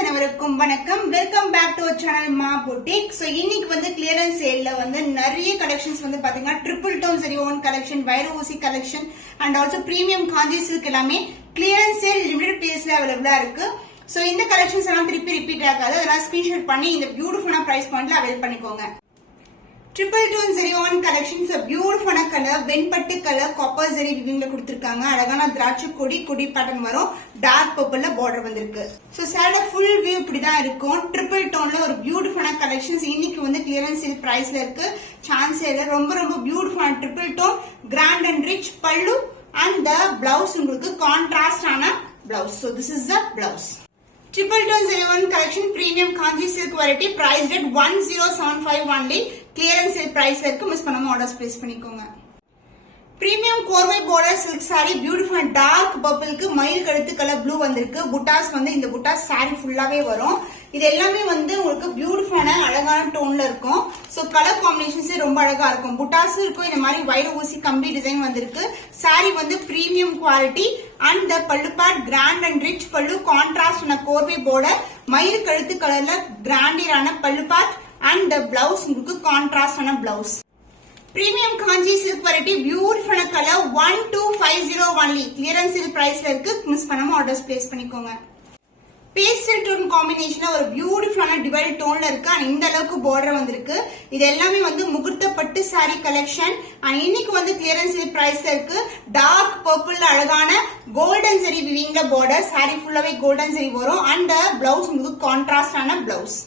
அனைவருக்கும் வணக்கம். Welcome back to channel மா புட்டிக். சோ இன்னைக்கு வந்து கிளியரன்ஸ் சேல்ல வந்து நிறைய கலெக்ஷன்ஸ் வந்து பாத்தீங்கன்னா ட்ரிபிள் டோன் சரி ஓன் கலெக்ஷன், வைர ஊசி collection and also premium Kanchi silk எல்லாமே கிளியரன்ஸ் சேல் லிமிடெட் பீஸ்ல அவைலபிளா இருக்கு. சோ இந்த கலெக்ஷன்ஸ் எல்லாம் திருப்பி ரிப்பீட் ஆகாது, அதெல்லாம் ஸ்கிரீன்ஷாட் பண்ணி இந்த பியூட்டிஃபுல்லான பிரைஸ் பாயிண்ட்ல அவைல் பண்ணிக்கோங்க. ட்ரிபிள் டோன் சரி ஓன் கலெக்ஷன்ஸ் பியூட்டிஃபுல்லான கலர், வெண்பட்டு கலர், காப்பர் ஜெரி விவிங்ல கொடுத்திருக்காங்க. அழகான திராட்சை கொடி பேட்டர்ன் வரும். டார்க் பர்பிள்ல பார்டர் வந்திருக்கு. சோ சாரோட ஃபுல் வியூ இப்படிதான் இருக்கும். ட்ரிபிள் டோன்ல ஒரு பியூட்டிஃபுல்லான கலெக்ஷன்ஸ் இன்னைக்கு வந்து கிளியரன்ஸ் சேல் பிரைஸ்ல இருக்கு. சான்ஸ் இல்ல, ரொம்ப பியூட்டிஃபுல்லான triple tone, grand and rich pallu and the blouse உங்களுக்கு கான்ட்ராஸ்ட் ஆன blouse. So this is the blouse. Triple Tone 01 collection premium kanji silk variety priced at 1075 only. Clearance sale price la irukku, miss பண்ணாம orders place பண்ணிக்கோங்க. Premium Korvai border silk saree beautiful dark purple க்கு மயில் கழுத்து colour blue வந்திருக்கு. புட்டாஸ் வந்து இந்த புட்டாஸ் saree ஃபுல்லாவே வரும். இது எல்லாமே வந்து உங்களுக்கு பியூட்டிஃபுல்லான அழகான டோன்ல இருக்கும். சோ கலர் காம்பினேஷன்ஸே ரொம்ப அழகா இருக்கும். புட்டாஸ் இருக்கும். இந்த மாதிரி வைர ஊசி கம்பி டிசைன் வந்திருக்கு. saree வந்து premium quality and the pallu part grand and rich பல்லு, கான்ட்ராஸ்ட் ஆன கோர்வை பார்டர், மயில் கழுத்து கலர்ல கிராண்டியரான பல்லு பார்ட் அண்ட் த பிளவுஸ் உங்களுக்கு கான்ட்ராஸ்ட் ஆன blouse. Premium Kanji silk variety beautiful color 1250 only. Clearance sale price ல இருக்கு. மிஸ் பண்ணாம ஆர்டர்ஸ் பிளேஸ் பண்ணிக்கோங்க. பேஸ்டல் டோன் காம்பினேஷன்ல ஒரு பியூட்டிஃபுல்லான டிவைல் டோன்ல இருக்கு. அண்ட் இந்த அளவுக்கு பார்டர் வந்திருக்கு. இது எல்லாமே வந்து முகூர்த்த பட்டு saree கலெக்ஷன். அண்ட் இன்னைக்கு வந்து கிளியரன்ஸ் சேல் பிரைஸ்ல இருக்கு. டார்க் பர்பிள்ல அழகான கோல்டன் ஜெரி விவிங்ல பார்டர், saree ஃபுல்லாவே கோல்டன் ஜெரி வரும். அண்ட் பிளவுஸ் உங்களுக்கு கான்ட்ராஸ்ட் ஆன blouse.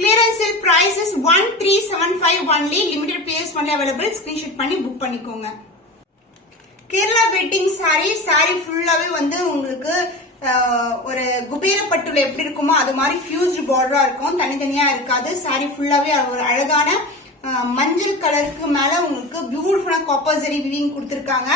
Clearance sale price is 1375 only. Limited pairs only available. Screenshot பண்ணி புக் பண்ணிக்கோங்க. கேரளா வெட்டிங் saree ஃபுல்லாவே வந்து உங்களுக்கு ஒரு குபேர பட்டுல எப்படி இருக்குமோ அது மாதிரி ஃபியூஸ்ட் பார்டரா இருக்கும். தனித்தனியா இருக்காது. saree ஃபுல்லாவே ஒரு அழகான மஞ்சள் கலருக்கு மேல உங்களுக்கு பியூட்டிஃபுல்லா காப்பர் ஜெரி விவிங் கொடுத்திருக்காங்க.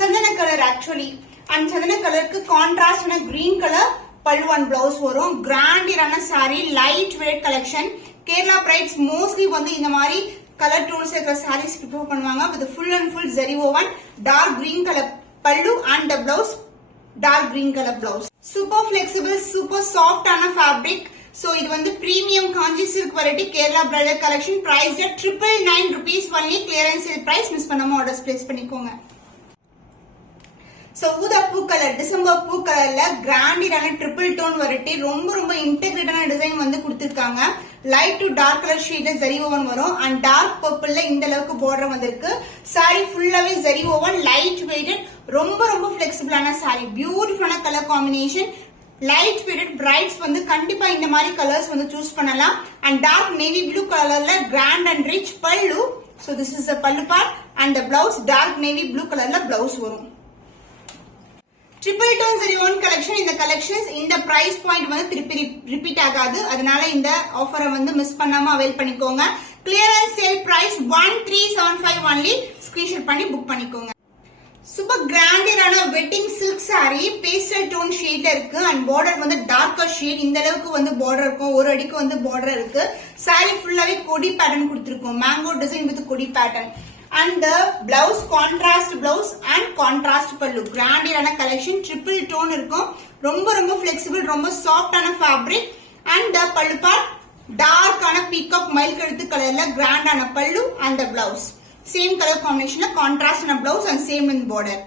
சந்தன கலர் ஆக்சுவலி. அண்ட் சந்தன கலருக்கு கான்ட்ராஸ்டான green colour pallu and blouse வரும். கிராண்டியரான saree, light weight collection. Kerala brides mostly வந்து இந்த மாதிரி கலர் டோன்ஸ் இருக்கிற சாரீஸ் ப்ரிஃபர் பண்ணுவாங்க. With full and full zari woven, dark green colour pallu and the blouse dark green colour blouse. Super flexible, super soft ஆன fabric. So இது வந்து premium Kanchi silk variety Kerala bridal collection. Price 999 rupees only. Clearance sale price. Miss பண்ணாம orders place பண்ணிக்கோங்க. So ஊதா பூ colour, December பூ கலர்ல கிராண்டியரான triple tone variety. ரொம்ப இன்டெகிரேட்டான டிசைன் வந்து கொடுத்திருக்காங்க. லைட் டு டார்க் கலர் ஷேட்ல ஜரி ஓவன் வரும். அண்ட் டார்க் பர்பிள்ல இந்த அளவுக்கு பார்டர் வந்திருக்கு. saree ஃபுல்லாவே ஜரி ஓவன், லைட் வெயிட்டட், ரொம்ப பிளெக்சிபிளான saree. பியூட்டிஃபுல்லான colour combination. Light weighted brights வந்து கண்டிப்பா இந்த மாதிரி கலர்ஸ் வந்து சூஸ் பண்ணலாம். அண்ட் டார்க் நேவி ப்ளூ கலர்ல grand and rich pallu. So this is the pallu part and the blouse dark navy blue கலர்ல பிளவுஸ் வரும். ட்ரிபிள் டோன் சரி ஓன் கலெக்ஷன். இந்த கலெக்ஷன்ஸ் இந்த பிரைஸ் பாயிண்ட் வந்து திருப்பி ரிப்பீட் ஆகாது. அதனால இந்த ஆஃபரை வந்து மிஸ் பண்ணாம அவைல் பண்ணிக்கோங்க. Clearance sale price 1375 only. Screenshot பண்ணி புக் பண்ணிக்கோங்க. சூப்பர் கிராண்டியரான wedding silk saree pastel tone ஷேட்ல இருக்கு. அண்ட் பார்டர் வந்து டார்க்கர் ஷேட். இந்த அளவுக்கு வந்து பார்டர் இருக்கும். ஒரு அடிக்கு வந்து பார்டர் இருக்கு. saree ஃபுல்லாவே கொடி பேட்டர்ன் கொடுத்திருக்கும். மேங்கோ டிசைன் வித் கொடி pattern. And the blouse contrast blouse and contrast pallu. Grandiயான collection. Triple tone இருக்கும். ரொம்ப flexible, ரொம்ப soft ஆன fabric. And the pallu part dark ஆன peacock மயில் கழுத்து கலர்ல grand ஆன pallu and the blouse. Same color combination contrast ஆன blouse and same in border.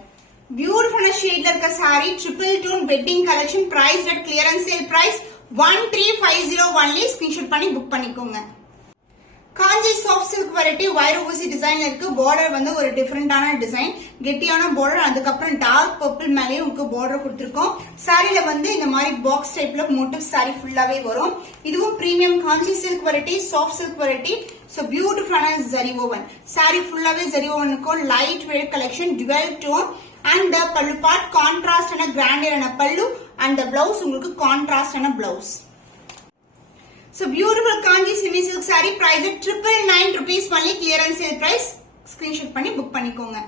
Beautiful shade ல இருக்க saree triple tone wedding collection. Price at clearance sale price 1350 only. Screenshot பண்ணி book பண்ணிக்கோங்க. காஞ்சி சாஃப்ட் சில்க் வெரைட்டி வைர ஊசி டிசைன்ல இருக்கு. Border வந்து ஒரு டிஃபரெண்டான டிசைன், கெட்டியான பார்டர். அதுக்கப்புறம் டார்க் பர்பிள் மேலேயும் உங்களுக்கு பார்டர் கொடுத்திருக்கோம். சாரில வந்து இந்த மாதிரி பாக்ஸ் டைப்ல மோட்டிவ் சாரி ஃபுல்லாவே வரும். இதுவும் premium Kanchi silk variety, soft silk variety. So பியூட்டிஃபுல்லான ஜரி ஓவன். சாரி ஃபுல்லாவே ஜரி ஓவன் இருக்கும். Light weight collection, dual tone. And the pallu part contrast ஆன கிராண்டியரான பல்லு அண்ட் த பிளவுஸ் உங்களுக்கு கான்ட்ராஸ்ட் ஆன blouse. So beautiful Kanji semi silk saree priced at 999 rupees only. Clearance sale price. Screenshot பண்ணி book பண்ணிக்கோங்க.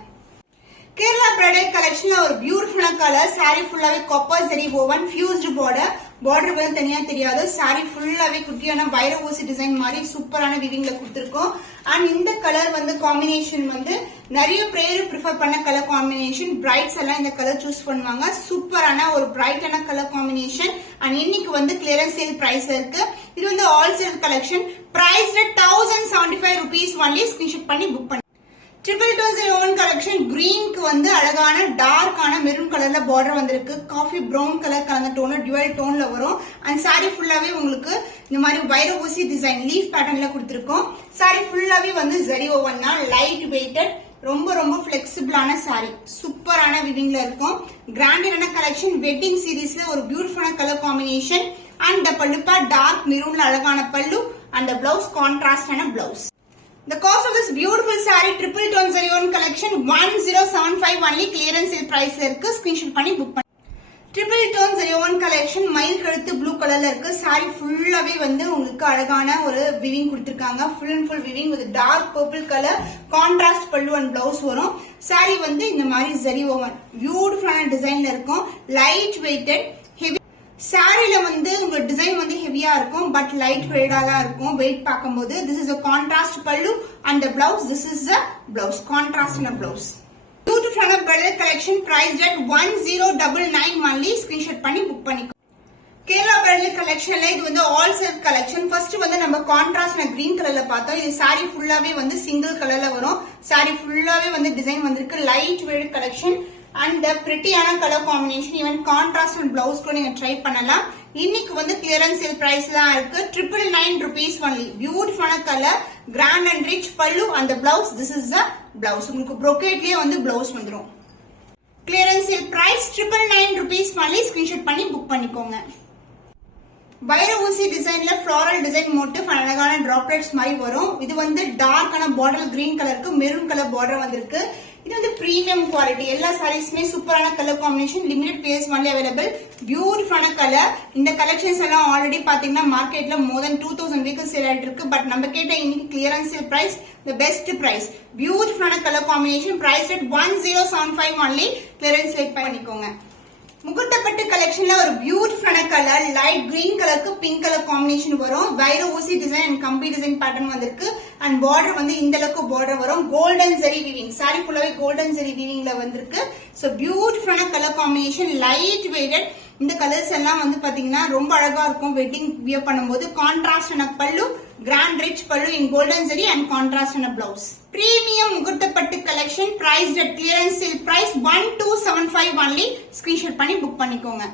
Kerala bridal கலெக்ஷன்ல ஒரு பியூட்டிஃபுல்லான கலர். சாரி ஃபுல்லாவே copper zari woven fused border வந்து தனியா தெரியாது. சாரி ஃபுல்லாவே குட்டியான வைர ஊசி டிசைன் மாதிரி சூப்பரான விவிங்ல கொடுத்திருக்கோம். அண்ட் இந்த கலர் வந்து காம்பினேஷன் வந்து நிறைய பேர் ப்ரிஃபர் பண்ண கலர் காம்பினேஷன். பிரைட்ஸ் எல்லாம் இந்த கலர் சூஸ் பண்ணுவாங்க. சூப்பரான ஒரு பிரைட்டான கலர் காம்பினேஷன். அண்ட் இன்னைக்கு வந்து கிளியரன்ஸ் சேல் பிரைஸ்ல இருக்கு. இது வந்து all sale collection. Price 1075 rupees only. Screenshot பண்ணி புக் பண்ணி 22201 கலெக்ஷன். கிரீனுக்கு வந்து அழகான டார்க்கான மெரூன் கலர்ல பார்டர் வந்திருக்கு. காஃபி பிரவுன் கலர் கலந்த டோன்ல டுவல் டோன்ல வரும். அண்ட் சாரி ஃபுல்லாவே உங்களுக்கு இந்த மாதிரி வைர ஊசி டிசைன் லீஃப் பேட்டர்ன்ல கொடுத்திருக்கோம். சாரி ஃபுல்லாவே வந்து ஜரி ஓவன்னா லைட் வெயிட்டட் ரொம்ப ரொம்ப பிளெக்சிபிளான சாரி. சூப்பரான விவிங்ல இருக்கும். கிராண்டான கலெக்ஷன். வெட்டிங் சீரீஸ்ல ஒரு பியூட்டிஃபுல்லான கலர் காம்பினேஷன். அண்ட் பல்லுப்பா டார்க் மெரூன்ல அழகான பல்லு. அண்ட் பிளவுஸ் கான்ட்ராஸ்டான blouse. The cost of this beautiful saree triple tone zari one collection 1075 only. Clearance sale price la irukku. Screenshot panni book panni. Triple tone zari one collection மயில் கழுத்து blue கலர்ல இருக்கு. Sorry ஃபுல்லாவே வந்து உங்களுக்கு அழகான ஒரு விவிங் கொடுத்திருக்காங்க. Full and full weaving with dark purple colour contrast pallu and blouse வரும். சாரி வந்து இந்த மாதிரி ஜரி ஓவன் பியூட்டிஃபுல்லான டிசைன்ல இருக்கும். லைட் வெயிட்டட் சாரில வந்து உங்க டிசைன் வந்து ஹெவியா இருக்கும். பட் லைட் வெயிட்டா தான் இருக்கும். வெயிட் பார்க்கும்போது திஸ் இஸ் a contrast பல்லு and the blouse. This is the blouse. Contrast in a blouse. Beautiful bridal collection. Priced at 1099 only. Screenshot பண்ணி புக் பண்ணிக்கோ. கேரளா பிரைடல் கலெக்ஷன்ல இது வந்து ஆல் செல்ஃப் கலெக்ஷன். ஃபர்ஸ்ட் வந்து நம்ம கான்ட்ராஸ்ட் கிரீன் கலர்ல பார்த்தோம். இது சாரி ஃபுல்லாவே வந்து சிங்கிள் கலர்ல வரும். சாரி ஃபுல்லாவே வந்து டிசைன் வந்திருக்கு. Light weight collection. அண்ட் பிரிட்டியான colour combination. Even contrast and blouse கூட நீங்க ட்ரை பண்ணலாம். இன்னைக்கு வந்து கிளியரன்ஸ் சேல் பிரைஸ் தான் இருக்கு. 999 rupees ஒன்லி. பியூட்டிஃபுல்லான colour. Grand and rich pallu அந்த blouse. This is the blouse. உங்களுக்கு brocade-லயே வந்து பிளவுஸ் வந்துரும். Clearance sale price 999 rupees only. Screenshot பண்ணி புக் பண்ணிக்கோங்க. வைர ஊசி டிசைன்ல ஃப்ளாரல் டிசைன் மோட்டிவ் அழகான டிராப்லெட்ஸ் மாதிரி வரும். இது வந்து டார்க்கான பார்டர் கிரீன் கலருக்கு மெரூன் கலர் பார்டர் வந்திருக்கு. இது வந்து பிரீமியம் குவாலிட்டி. எல்லா சாரீஸ்மே சூப்பரான colour combination. Limited piece only available. பியூட்டிஃபுல்லான கலர். இந்த கலெக்ஷன்ஸ் எல்லாம் ஆல்ரெடி பாத்தீங்கன்னா மார்க்கெட்ல மோர் தென் 2000 vehicles சேல் ஆயிட்டு இருக்கு. பட் நம்ம கேட்ட இன்னைக்கு clearance sale price the best price. பியூட்டிஃபுல்லான colour combination. Price at 1075 only. Clearance sale பண்ணிக்கோங்க. முகூர்த்தப்பட்டு கலெக்ஷன்ல ஒரு பியூட்டிஃபுல்லான கலர். லைட் கிரீன் கலருக்கு பிங்க் கலர் காம்பினேஷன் வரும். வைர ஊசி டிசைன் அண்ட் கம்பி டிசைன் பேட்டர்ன் வந்திருக்கு. அண்ட் பார்டர் வந்து இந்த அளவுக்கு பார்டர் வரும். Golden zari weaving. சாரி ஃபுல்லாவே கோல்டன் ஜரி வீவிங்ல வந்திருக்கு. சோ பியூட்டிஃபுல்லான கலர் காம்பினேஷன். Light weighted. இந்த கலர்ஸ் எல்லாம் வந்து பாத்தீங்கன்னா ரொம்ப அழகா இருக்கும். வெட்டிங் வியர் பண்ணும்போது கான்ட்ராஸ்டான பல்லு. Grand rich pallu in golden zari and கான்ட்ராஸ்டான பிளவுஸ். பிரீமியம் முகூர்த்தப்பட்டு collection. Price at clearance sale price 1275 only. Screenshot பண்ணி புக் பண்ணிக்கோங்க.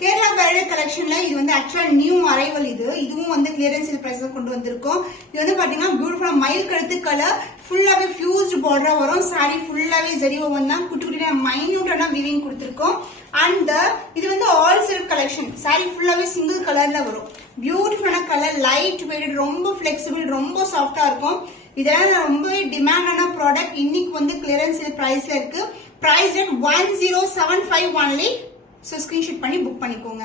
கேரளா பிரைடல் கலெக்ஷன்ல இது வந்து ஆக்சுவலா நியூ அரைவல். இதுவும் வந்து கிளியரன்ஸ் சேல் பிரைஸ் கொண்டு வந்திருக்கோம். இது வந்து பாத்தீங்கன்னா பியூட்டிஃபுல்லா மயில் கழுத்து கலர். ஃபுல்லாவே ஃபியூஸ்டு பார்டர் வரும். சாரி ஃபுல்லாவே ஜரி ஓவன் தான். குட்டி குட்டி மைன்யூட்டான வீவிங் கொடுத்திருக்கோம். அண்ட் இது வந்து ஆல் செல்ஃப் கலெக்ஷன். சாரி ஃபுல்லாவே சிங்கிள் கலர்ல வரும். பியூட்டிஃபுல்லான கலர். Light weight. ரொம்ப பிளெக்சிபிள். ரொம்ப சாஃப்டா இருக்கும். இதெல்லாம் ரொம்பவே டிமாண்டான ப்ராடக்ட். இன்னைக்கு வந்து கிளியரன்ஸ் சேல் பிரைஸ்ல இருக்கு. Price at 1075 only. So screenshot பண்ணி புக் பண்ணிக்கோங்க.